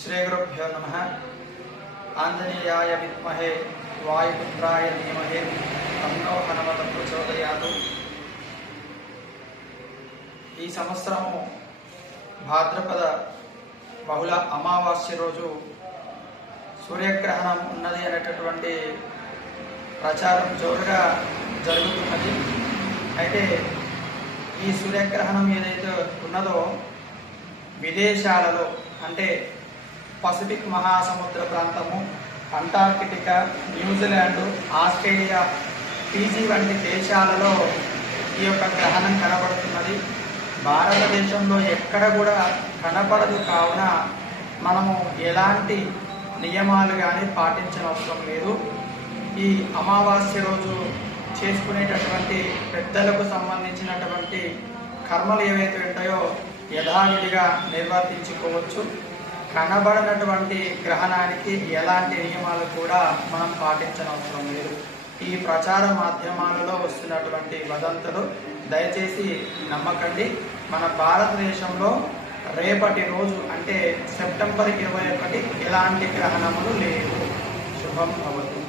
श्रीगुरुभ्यो नमः। आंजनेयाय विद्महे वायुपुत्राय धीमहि तन्नो हनुमत् प्रचोदयात्। ఈ సంవత్సరము భాద్రపద బహుళ అమావాస్య రోజు సూర్యగ్రహణం ఉన్నది అనేటటువంటి ప్రచారం జోరుగా జరుగుతున్నది. అయితే ఈ సూర్యగ్రహణం ఏదైతే ఉన్నదో విదేశాలలో అంటే పసిఫిక్ మహాసముద్ర ప్రాంతము, అంటార్కిటికా, న్యూజిలాండ్, ఆస్ట్రేలియా, ఫీజీ వంటి దేశాలలో ఈ యొక్క గ్రహణం కనబడుతున్నది. భారతదేశంలో ఎక్కడ కూడా కనపడదు. కావున మనము ఎలాంటి నియమాలు కానీ పాటించిన అవసరం లేదు. ఈ అమావాస్య రోజు చేసుకునేటటువంటి పెద్దలకు సంబంధించినటువంటి కర్మలు ఏవైతే ఉంటాయో యథావిధిగా నిర్వర్తించుకోవచ్చు. కనబడినటువంటి గ్రహణానికి ఎలాంటి నియమాలు కూడా మనం పాటించనవసరం లేదు. ఈ ప్రచార మాధ్యమాలలో వస్తున్నటువంటి వదంతులు దయచేసి నమ్మకండి. మన భారతదేశంలో రేపటి రోజు అంటే సెప్టెంబర్ 21 ఎలాంటి గ్రహణములు లేవు. శుభం భవతు.